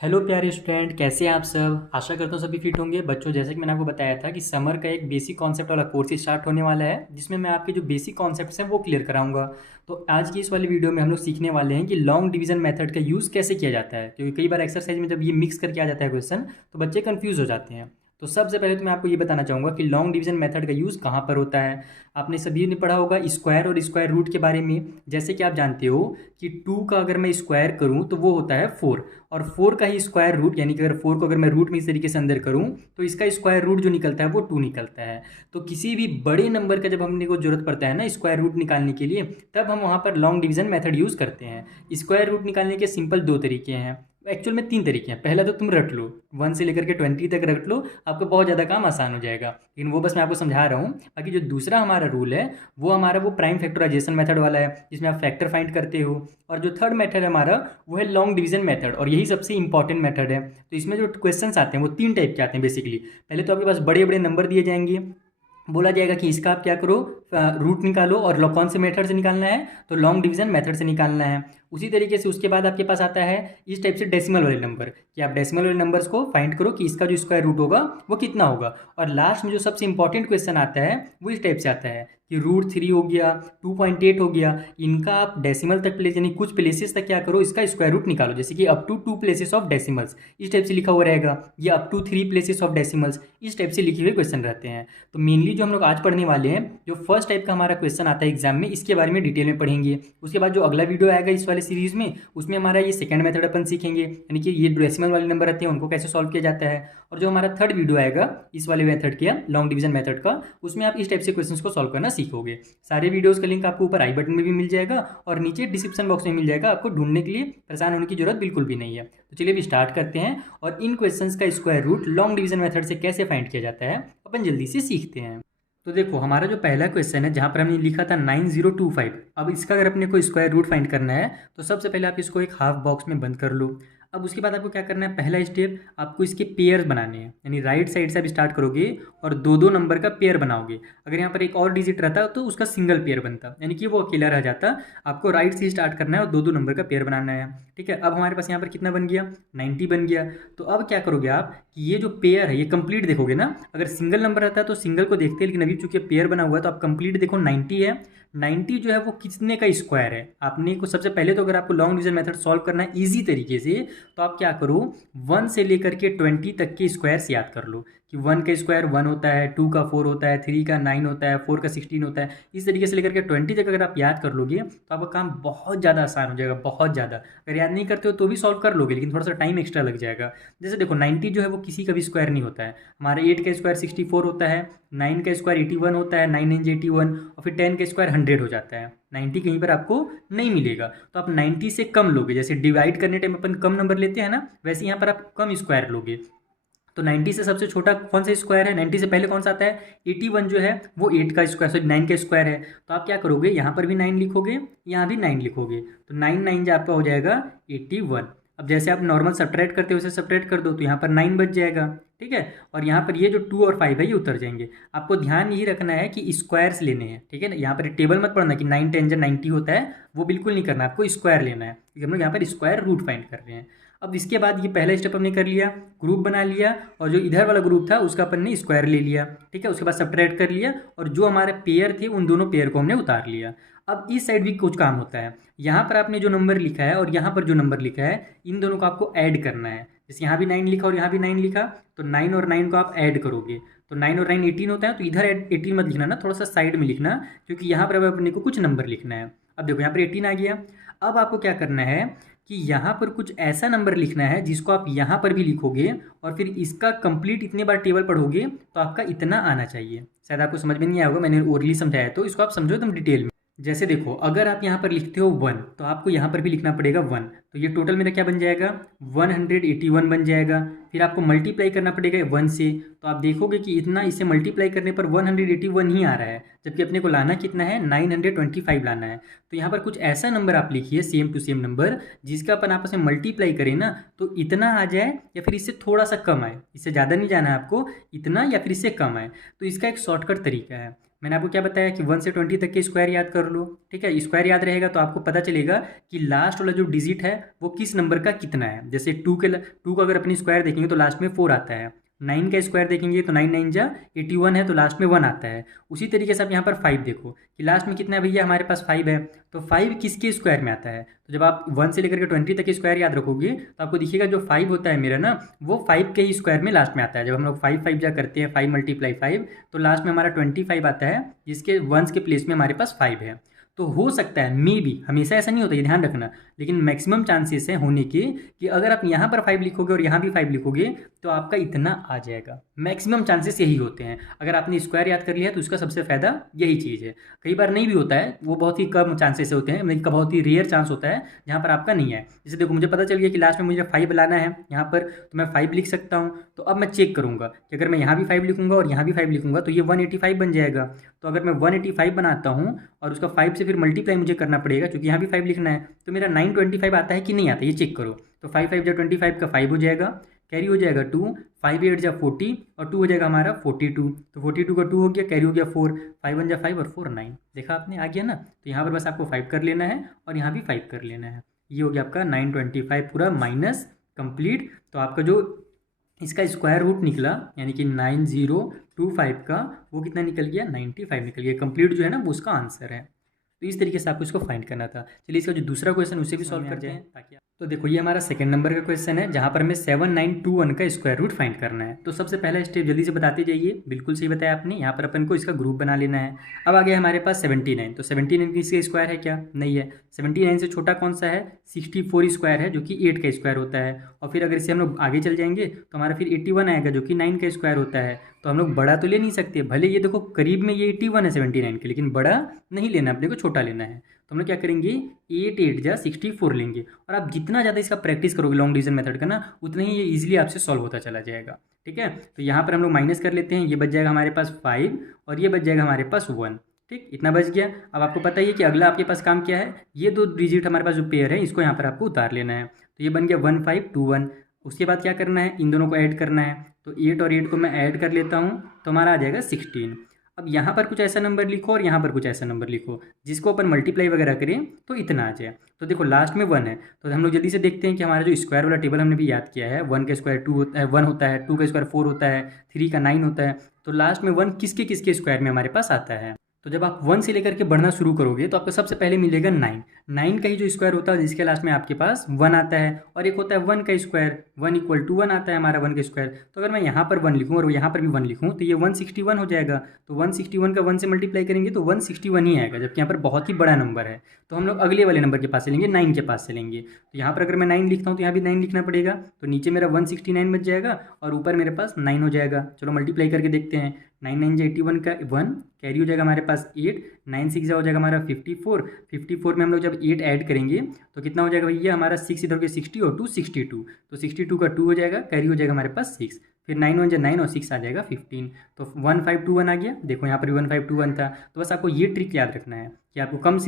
Hello प्यारे student, कैसे हैं आप सब। आशा करता हूँ सभी फिट होंगे। बच्चों, जैसे कि मैंने आपको बताया था कि समर का एक बेसिक कॉन्सेप्ट वाला कोर्स स्टार्ट होने वाला है, जिसमें मैं आपके जो बेसिक कॉन्सेप्ट्स हैं वो क्लियर कराऊंगा। तो आज की इस वाली वीडियो में हम लोग सीखने वाले हैं कि लॉन्ग डिवीजन मेथड का यूज़ कैसे किया जाता है, क्योंकि कई बार एक्सरसाइज में जब ये मिक्स करके आ जाता है क्वेश्चन तो बच्चे कन्फ्यूज़ हो जाते हैं। तो सबसे पहले तो मैं आपको ये बताना चाहूँगा कि लॉन्ग डिवीजन मेथड का यूज़ कहाँ पर होता है। आपने सभी ने पढ़ा होगा स्क्वायर और स्क्वायर रूट के बारे में। जैसे कि आप जानते हो कि 2 का अगर मैं स्क्वायर करूँ तो वो होता है 4, और 4 का ही स्क्वायर रूट, यानी कि अगर 4 को अगर मैं रूट में इस तरीके से अंदर करूँ तो इसका स्क्वायर रूट जो निकलता है वो 2 निकलता है। तो किसी भी बड़े नंबर का जब हमने को जरूरत पड़ता है ना स्क्वायर रूट निकालने के लिए, तब हम वहाँ पर लॉन्ग डिवीजन मेथड यूज़ करते हैं। स्क्वायर रूट निकालने के सिंपल दो तरीके हैं, एक्चुअल में तीन तरीके हैं। पहला तो तुम रट लो, 1 से लेकर के 20 तक रट लो, आपको बहुत ज़्यादा काम आसान हो जाएगा। लेकिन वो बस मैं आपको समझा रहा हूँ। बाकी जो दूसरा हमारा रूल है वो हमारा वो प्राइम फैक्टराइजेशन मेथड वाला है, जिसमें आप फैक्टर फाइंड करते हो। और जो थर्ड मेथड है हमारा वो है लॉन्ग डिवीजन मेथड, और यही सबसे इंपॉर्टेंट मेथड है। तो इसमें जो क्वेश्चंस आते हैं वो तीन टाइप के आते हैं बेसिकली। पहले तो आपके पास बड़े बड़े नंबर दिए जाएंगे, बोला जाएगा कि इसका आप क्या करो, रूट निकालो, और कौन से मेथड से निकालना है, तो लॉन्ग डिवीजन मेथड से निकालना है। उसी तरीके से उसके बाद आपके पास आता है इस टाइप से डेसिमल वाले नंबर, कि आप डेसिमल वाले नंबर्स को फाइंड करो कि इसका जो स्क्वायर रूट होगा वो कितना होगा। और लास्ट में जो सबसे इंपॉर्टेंट क्वेश्चन आता है वो इस टाइप से आता है कि रूट 3 हो गया, 2.8 हो गया, इनका आप डेसिमल तक प्लेस, यानी कुछ प्लेसेस तक क्या करो, इसका स्क्वायर रूट निकालो। जैसे कि up to 2 places of decimals, इस टाइप से लिखा हुआ रहेगा, या up to 3 places of decimals, इस टाइप से लिखे हुए क्वेश्चन रहते हैं। तो मेनली जो हम लोग आज पढ़ने वाले हैं, जो फर्स्ट टाइप का हमारा क्वेश्चन आता है एग्जाम में, इसके बारे में डिटेल में पढ़ेंगे। उसके बाद जो अगला वीडियो आएगा इस वाले सीरीज में, उसमें हमारा ये सेकंड मेथड अपन सीखेंगे, यानी कि ये डेसिमल वाले नंबर रहते हैं उनको कैसे सॉल्व किया जाता है। और जो हमारा थर्ड वीडियो आएगा इस वाले मेथड के, लॉन्ग डिवीजन मेथड का, उसमें आप इस टाइप से क्वेश्चंस को सॉल्व करना सीखोगे। सारे वीडियोस का लिंक आपको ऊपर आई बटन में भी मिल जाएगा और नीचे डिस्क्रिप्शन बॉक्स में मिल जाएगा। आपको ढूंढने के लिए परेशान होने की जरूरत बिल्कुल भी नहीं है। तो चलिए अभी स्टार्ट करते हैं, और इन क्वेश्चंस का square root long division method से कैसे फाइंड किया जाता है अपन जल्दी से सीखते हैं। तो देखो, हमारा जो पहला क्वेश्चन है जहाँ पर हमने लिखा था 9025, अब इसका अगर अपने को स्क्वायर रूट फाइंड करना है तो सबसे पहले आप इसको एक हाफ बॉक्स में बंद कर लो। अब उसके बाद आपको क्या करना है, पहला स्टेप आपको इसके पेयर्स बनाने हैं, यानी राइट साइड से आप स्टार्ट करोगे और दो दो नंबर का पेयर बनाओगे। अगर यहाँ पर एक और डिजिट रहता तो उसका सिंगल पेयर बनता, यानी कि वो अकेला रह जाता। आपको राइट से स्टार्ट करना है और दो दो नंबर का पेयर बनाना है। ठीक है, अब हमारे पास यहाँ पर कितना बन गया, 90 बन गया। तो अब क्या करोगे आप कि ये जो पेयर है ये कंप्लीट देखोगे ना। अगर सिंगल नंबर रहता है तो सिंगल को देखते हैं, लेकिन अभी चूंकि पेयर बना हुआ है तो आप कंप्लीट देखो, 90 है। 90 जो है वो कितने का स्क्वायर है, आपने को सबसे पहले तो अगर आपको लॉन्ग डिवीजन मेथड सॉल्व करना है इजी तरीके से, तो आप क्या करो, 1 से लेकर के 20 तक के स्क्वायर्स याद कर लो कि 1 का स्क्वायर 1 होता है, 2 का 4 होता है, 3 का 9 होता है, 4 का 16 होता है। इस तरीके से लेकर के 20 तक अगर आप याद कर लोगे तो आपका काम बहुत ज़्यादा आसान हो जाएगा, बहुत ज़्यादा। अगर याद नहीं करते हो तो भी सॉल्व कर लोगे, लेकिन थोड़ा सा टाइम एक्स्ट्रा लग जाएगा। जैसे देखो, 90 जो है वो किसी का भी स्क्वायर नहीं होता है। हमारा 8 का स्क्वायर 64 होता है, 9 का स्क्वायर 81 होता है, 9 9 81, और फिर 10 का स्क्वायर 100 हो जाता है। 90 कहीं पर आपको नहीं मिलेगा, तो आप 90 से कम लोगे। जैसे डिवाइड करने टाइम अपन कम नंबर लेते हैं ना, वैसे यहाँ पर आप कम स्क्वायर लोगे। तो 90 से सबसे छोटा कौन सा स्क्वायर है, 90 से पहले कौन सा आता है, 81 जो है वो 8 का स्क्वायर, सॉरी 9 का स्क्वायर है। तो आप क्या करोगे, यहाँ पर भी 9 लिखोगे, यहाँ भी 9 लिखोगे, तो 9 9 जो आपका हो जाएगा 81। अब जैसे आप नॉर्मल सब्ट्रैक्ट करते हो वैसे सब्ट्रैक्ट कर दो, तो यहाँ पर 9 बच जाएगा। ठीक है, और यहाँ पर ये जो 2 और 5 है ये उतर जाएंगे। आपको ध्यान यही रखना है कि स्क्वायर्स लेने हैं। ठीक है ना, यहाँ पर टेबल मत पढ़ना कि 9 10 90 होता है, वो बिल्कुल नहीं करना, आपको स्क्वायर लेना है, क्योंकि हम लोग यहाँ पर स्क्वायर रूट फाइंड कर रहे हैं। अब इसके बाद ये पहला स्टेप हमने कर लिया, ग्रुप बना लिया, और जो इधर वाला ग्रुप था उसका अपन ने स्क्वायर ले लिया। ठीक है, उसके बाद सब्ट्रैक्ट कर लिया, और जो हमारे पेयर थे उन दोनों पेयर को हमने उतार लिया। अब इस साइड भी कुछ काम होता है, यहाँ पर आपने जो नंबर लिखा है और यहाँ पर जो नंबर लिखा है, इन दोनों को आपको ऐड करना है। जैसे यहाँ भी 9 लिखा और यहाँ भी 9 लिखा, तो 9 और 9 को आप ऐड करोगे, तो 9 और 9 18 होता है। तो इधर 18 मत लिखना ना, थोड़ा सा साइड में लिखना, क्योंकि यहाँ पर अपने को कुछ नंबर लिखना है। अब देखो यहाँ पर 18 आ गया। अब आपको क्या करना है कि यहाँ पर कुछ ऐसा नंबर लिखना है जिसको आप यहाँ पर भी लिखोगे, और फिर इसका कंप्लीट इतने बार टेबल पढ़ोगे तो आपका इतना आना चाहिए। शायद आपको समझ में नहीं आया होगा, मैंने ओरली समझाया, तो इसको आप समझो एकदम डिटेल में। जैसे देखो, अगर आप यहाँ पर लिखते हो 1, तो आपको यहाँ पर भी लिखना पड़ेगा 1। तो ये टोटल मेरा क्या बन जाएगा, 181 बन जाएगा। फिर आपको मल्टीप्लाई करना पड़ेगा 1 से, तो आप देखोगे कि इतना, इसे मल्टीप्लाई करने पर 181 ही आ रहा है, जबकि अपने को लाना कितना है, 925 लाना है। तो यहाँ पर कुछ ऐसा नंबर आप लिखिए, सेम टू सेम नंबर, जिसका अपन आपस में मल्टीप्लाई करें ना तो इतना आ जाए, या फिर इससे थोड़ा सा कम आए, इससे ज़्यादा नहीं जाना है आपको, इतना या फिर इससे कम आए। तो इसका एक शॉर्टकट तरीका है, मैंने आपको क्या बताया कि 1 से 20 तक के स्क्वायर याद कर लो। ठीक है, स्क्वायर याद रहेगा तो आपको पता चलेगा कि लास्ट वाला जो डिजिट है वो किस नंबर का कितना है। जैसे 2 का अगर अपनी स्क्वायर देखेंगे तो लास्ट में 4 आता है। 9 का स्क्वायर देखेंगे तो 9 9 जा 81 है तो लास्ट में 1 आता है। उसी तरीके से आप यहाँ पर 5 देखो कि लास्ट में कितना है भैया, हमारे पास 5 है। तो 5 किसके स्क्वायर में आता है? तो जब आप 1 से लेकर के 20 तक के स्क्वायर याद रखोगे तो आपको दिखेगा जो 5 होता है मेरा ना, वो 5 के ही स्क्वायर में लास्ट में आता है। जब हम लोग 5 5 जा करते हैं, 5 × 5 तो लास्ट में हमारा 25 आता है, जिसके वंस के प्लेस में हमारे पास 5 है। तो हो सकता है, मे बी, हमेशा ऐसा नहीं होता, ये ध्यान रखना, लेकिन मैक्सिमम चांसेस है होने के कि अगर आप यहाँ पर 5 लिखोगे और यहाँ भी 5 लिखोगे तो आपका इतना आ जाएगा। मैक्सिमम चांसेस यही होते हैं। अगर आपने स्क्वायर याद कर लिया तो उसका सबसे फ़ायदा यही चीज़ है। कई बार नहीं भी होता है, वो बहुत ही कम चांसेस होते हैं, मतलब बहुत ही रेयर चांस होता है जहाँ पर आपका नहीं है। जैसे देखो, मुझे पता चल गया कि लास्ट में मुझे 5 लाना है यहाँ पर, तो मैं 5 लिख सकता हूँ। तो अब मैं चेक करूँगा कि अगर मैं यहाँ भी 5 लिखूँगा और यहाँ भी 5 लिखूँगा तो ये 185 बन जाएगा। तो अगर मैं 185 बनाता हूँ और उसका 5 से फिर मल्टीप्लाई मुझे करना पड़ेगा क्योंकि यहाँ भी 5 लिखना है, तो मेरा 925 आता है कि नहीं आता, ये चेक करो। तो 5 5 जा 25 का 5 हो जाएगा, कैरी हो जाएगा 2, 5 8 जा 40 और 2 हो जाएगा हमारा 42। तो 42 का 2 हो गया, कैरी हो गया 4, 5 1 जा 5 और 4 9। देखा आपने, आ गया ना। तो यहाँ पर बस आपको 5 कर लेना है और यहाँ भी 5 कर लेना है। ये हो गया आपका 925 पूरा माइनस कंप्लीट। तो आपका जो इसका स्क्वायर रूट निकला यानी कि 9025 का, वो कितना निकल गया, 95 निकल गया। कंप्लीट जो है ना वो उसका आंसर है। तो इस तरीके से आपको इसको फाइंड करना था। चलिए इसका जो दूसरा क्वेश्चन उसे भी सॉल्व करते हैं ताकि तो देखो, ये हमारा सेकंड नंबर का क्वेश्चन है जहाँ पर हमें 7921 का स्क्वायर रूट फाइंड करना है। तो सबसे पहला स्टेप जल्दी से बताते जाइए। बिल्कुल सही बताया आपने, यहाँ पर अपन को इसका ग्रुप बना लेना है। अब आ गया हमारे पास 79। तो 79 किसका स्क्वायर है क्या? नहीं है। 79 से छोटा कौन सा है? 64 स्क्वायर है जो कि 8 का स्क्वायर होता है। और फिर अगर इसे हम लोग आगे चल जाएंगे तो हमारा फिर 81 आएगा जो कि 9 का स्क्वायर होता है। तो हम लोग बड़ा तो ले नहीं सकते, भले ये देखो करीब में ये 81 है 79 के, लेकिन बड़ा नहीं लेना, अपने को छोटा लेना है। तो हम लोग क्या करेंगे, 8 8 जा 64 लेंगे। और आप जितना ज़्यादा इसका प्रैक्टिस करोगे लॉन्ग डिवीजन मेथड का ना, उतना ही ये इजीली आपसे सॉल्व होता चला जाएगा। ठीक है, तो यहाँ पर हम लोग माइनस कर लेते हैं। ये बच जाएगा हमारे पास 5 और ये बच जाएगा हमारे पास 1। ठीक, इतना बच गया। अब आपको पता ही है कि अगला आपके पास काम क्या है, ये 2 डिजिट हमारे पास जो पेयर है इसको यहाँ पर आपको उतार लेना है। तो ये बन गया 1521। उसके बाद क्या करना है, इन दोनों को ऐड करना है। तो 8 और 8 को मैं ऐड कर लेता हूँ तो हमारा आ जाएगा 16। अब यहाँ पर कुछ ऐसा नंबर लिखो और यहाँ पर कुछ ऐसा नंबर लिखो जिसको अपन मल्टीप्लाई वगैरह करें तो इतना आ जाए। तो देखो लास्ट में 1 है, तो हम लोग जल्दी से देखते हैं कि हमारा जो स्क्वायर वाला टेबल हमने भी याद किया है, 1 का स्क्वायर 2 होता है, 1 होता है, 2 का स्क्वायर 4 होता है, 3 का 9 होता है। तो लास्ट में 1 किसके किसके स्क्वायर में हमारे पास आता है। तो जब आप 1 से लेकर के बढ़ना शुरू करोगे तो आपको सबसे पहले मिलेगा 9। 9 का ही जो स्क्वायर होता है जिसके लास्ट में आपके पास 1 आता है, और एक होता है 1 का स्क्वायर, 1 = 1 आता है हमारा 1 का स्क्वायर। तो अगर मैं यहाँ पर 1 लिखूँ और यहाँ पर भी 1 लिखूँ तो ये 161 हो जाएगा। तो 161 का 1 से मल्टीप्लाई करेंगे तो 161 ही आएगा, जबकि यहाँ पर बहुत ही बड़ा नंबर है। तो हम लोग अगले वाले नंबर के पास से लेंगे, 9 के पास से लेंगे। तो यहाँ पर अगर मैं 9 लिखता हूँ तो यहाँ भी 9 लिखना पड़ेगा। तो नीचे मेरा 169 बच जाएगा और ऊपर मेरे पास 9 हो जाएगा। चलो मल्टीप्लाई करके देखते हैं। 9 9 जा 81 का 1, कैरी हो जाएगा हमारे पास 8, 9 6 जा हो जाएगा हमारा 54। 54 में हम लोग जब 8 ऐड करेंगे तो कितना हो जाएगा भैया, हमारा 6 इधर के 60 और 2 62। तो 62 का 2 हो जाएगा, कैरी हो जाएगा हमारे पास 6। फिर 9 1 जा 9 और 6 आ जाएगा 15। तो 1521 आ गया। देखो यहाँ पर भी 1521 था। तो बस आपको ये ट्रिक याद रखना है कि आपको कम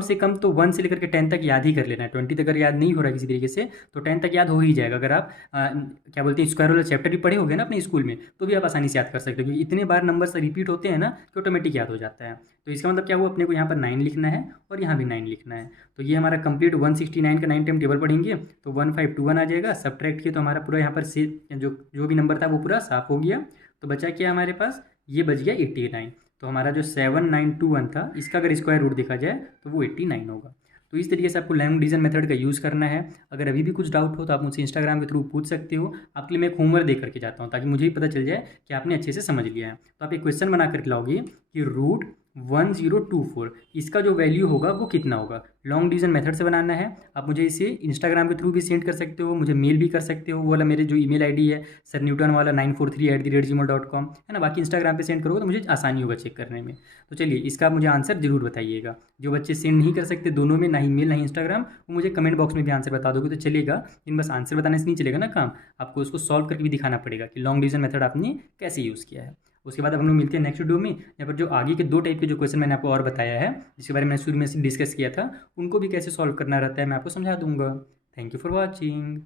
से कम तो 1 से लेकर के 10 तक याद ही कर लेना है। 20 तक अगर याद नहीं हो रहा किसी तरीके से तो 10 तक याद हो ही जाएगा। अगर आप क्या बोलते हैं स्क्वायर वाला चैप्टर भी पढ़े होगे ना अपने स्कूल में, तो भी आप आसानी से याद कर सकते हो, क्योंकि इतने बार नंबर से रिपीट होते हैं ना कि ऑटोमेटिक याद हो जाता है। तो इसका मतलब क्या हुआ, अपने को यहाँ पर 9 लिखना है और यहाँ भी 9 लिखना है। तो ये हमारा कंप्लीट 169 का 9 टाइम टेबल पढ़ेंगे तो 1521 आ जाएगा। सब्ट्रैक्ट किए तो हमारा पूरा यहाँ पर से जो भी नंबर था वो पूरा साफ हो गया। तो बचा क्या हमारे पास, ये बच गया 89। तो हमारा जो 7921 था इसका अगर स्क्वायर रूट देखा जाए तो वो 89 होगा। तो इस तरीके से आपको लॉन्ग डिवीजन मेथड का यूज़ करना है। अगर अभी भी कुछ डाउट हो तो आप मुझसे इंस्टाग्राम के थ्रू पूछ सकते हो। आपके लिए मैं एक होमवर्क दे करके जाता हूँ ताकि मुझे भी पता चल जाए कि आपने अच्छे से समझ लिया है। तो आप एक क्वेश्चन बना करके लाओगे कि रूट 1024 इसका जो वैल्यू होगा वो कितना होगा। लॉन्ग डिवीजन मेथड से बनाना है। आप मुझे इसे इंस्टाग्राम के थ्रू भी सेंड कर सकते हो, मुझे मेल भी कर सकते हो। वो वाला मेरे जो ईमेल आईडी है sirnewton वाला 943@gmail.com है ना। बाकी इंस्टाग्राम पे सेंड करोगे तो मुझे आसानी होगा चेक करने में। तो चलिए इसका मुझे आंसर जरूर बताइएगा। जो बच्चे सेंड नहीं कर सकते दोनों में, ना ही मेल ना ही इंस्टाग्राम, वो मुझे कमेंट बॉक्स में भी आंसर बता दोगे तो चलेगा। लेकिन बस आंसर बताने से नहीं चलेगा ना काम, आपको उसको सॉल्व करके भी दिखाना पड़ेगा कि लॉन्ग डिवीजन मेथड आपने कैसे यूज़ किया है। उसके बाद अब हम लोग मिलते हैं नेक्स्ट वीडियो में, यहाँ पर जो आगे के 2 टाइप के जो क्वेश्चन मैंने आपको और बताया है, जिसके बारे में मैंने शुरू में डिस्कस किया था, उनको भी कैसे सॉल्व करना रहता है मैं आपको समझा दूंगा। Thank you for watching.